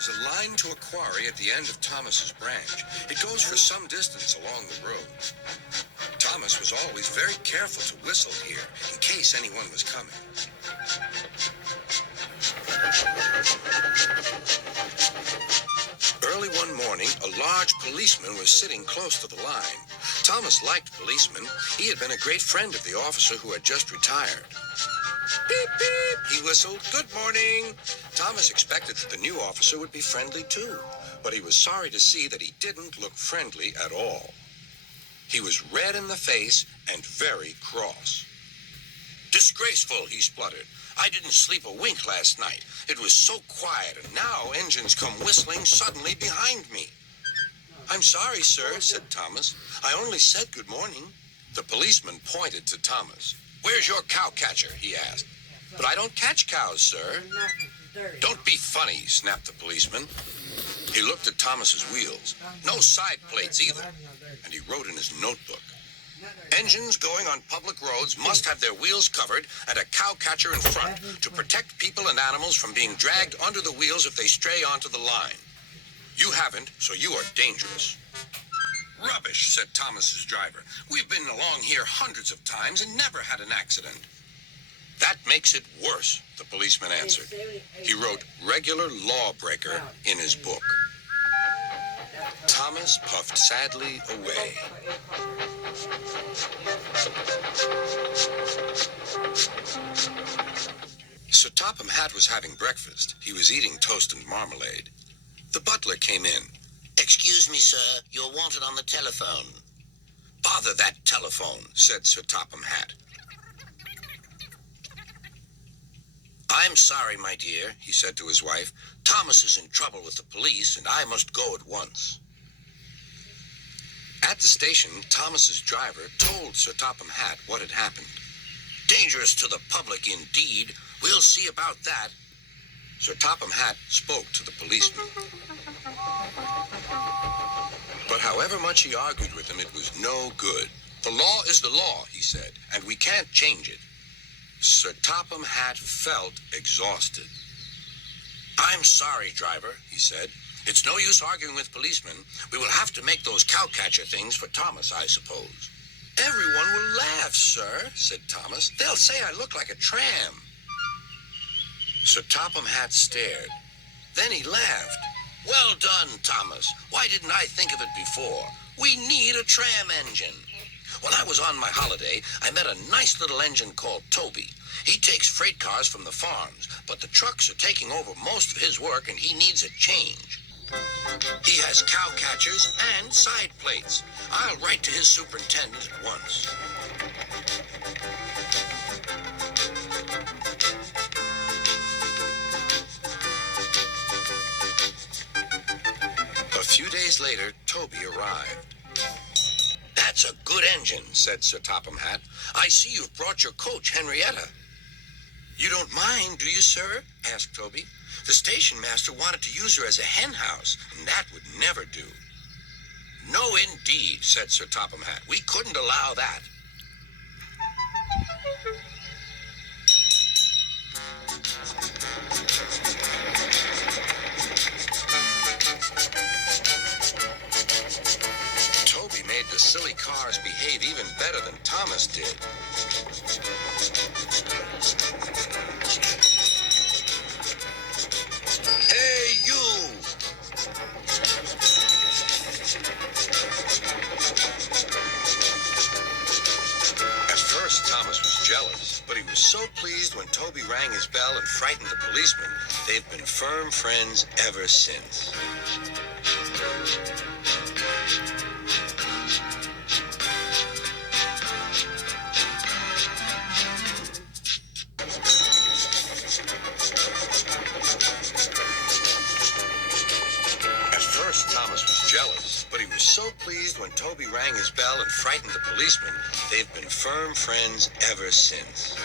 There's a line to a quarry at the end of Thomas's branch. It goes for some distance along the road. Thomas was always very careful to whistle here in case anyone was coming. Early one morning, a large policeman was sitting close to the line. Thomas liked policemen. He had been a great friend of the officer who had just retired. Beep, beep, he whistled. Good morning. Thomas expected that the new officer would be friendly too, but he was sorry to see that he didn't look friendly at all. He was red in the face and very cross. Disgraceful, he spluttered. I didn't sleep a wink last night. It was so quiet, and now engines come whistling suddenly behind me. I'm sorry, sir, said Thomas. I only said good morning. The policeman pointed to Thomas. Where's your cow catcher? He asked. But I don't catch cows, sir. Don't be funny, snapped the policeman. He looked at Thomas's wheels. No side plates either. And he wrote in his notebook. Engines going on public roads must have their wheels covered and a cow catcher in front to protect people and animals from being dragged under the wheels if they stray onto the line. You haven't, so you are dangerous. Rubbish, said Thomas's driver. We've been along here hundreds of times and never had an accident. That makes it worse, the policeman answered. He wrote regular lawbreaker in his book. Thomas puffed sadly away. Sir Topham Hatt was having breakfast. He was eating toast and marmalade. The butler came in. Excuse me, sir. You're wanted on the telephone. Bother that telephone, said Sir Topham Hatt. I'm sorry, my dear, he said to his wife. Thomas is in trouble with the police, and I must go at once. At the station, Thomas's driver told Sir Topham Hatt what had happened. Dangerous to the public indeed. We'll see about that. Sir Topham Hatt spoke to the policeman. But however much he argued with him, it was no good. The law is the law, he said, and we can't change it. Sir Topham Hatt felt exhausted. I'm sorry, driver, he said. It's no use arguing with policemen. We will have to make those cowcatcher things for Thomas, I suppose. Everyone will laugh, sir, said Thomas. They'll say I look like a tram. Sir Topham Hatt stared. Then he laughed. Well done, Thomas. Why didn't I think of it before? We need a tram engine. When I was on my holiday, I met a nice little engine called Toby. He takes freight cars from the farms, but the trucks are taking over most of his work and he needs a change. He has cow catchers and side plates. I'll write to his superintendent at once. A few days later, Toby arrived. That's a good engine, said Sir Topham Hatt. I see you've brought your coach, Henrietta. You don't mind, do you, sir? Asked Toby. The station master wanted to use her as a hen house, and that would never do. No, indeed, said Sir Topham Hatt. We couldn't allow that. Toby made the silly cars behave even better than Thomas did. Hey, you! At first, Thomas was jealous, but he was so pleased when Toby rang his bell and frightened the policeman. They've been firm friends ever since. Thomas was jealous, but he was so pleased when Toby rang his bell and frightened the policeman. They've been firm friends ever since.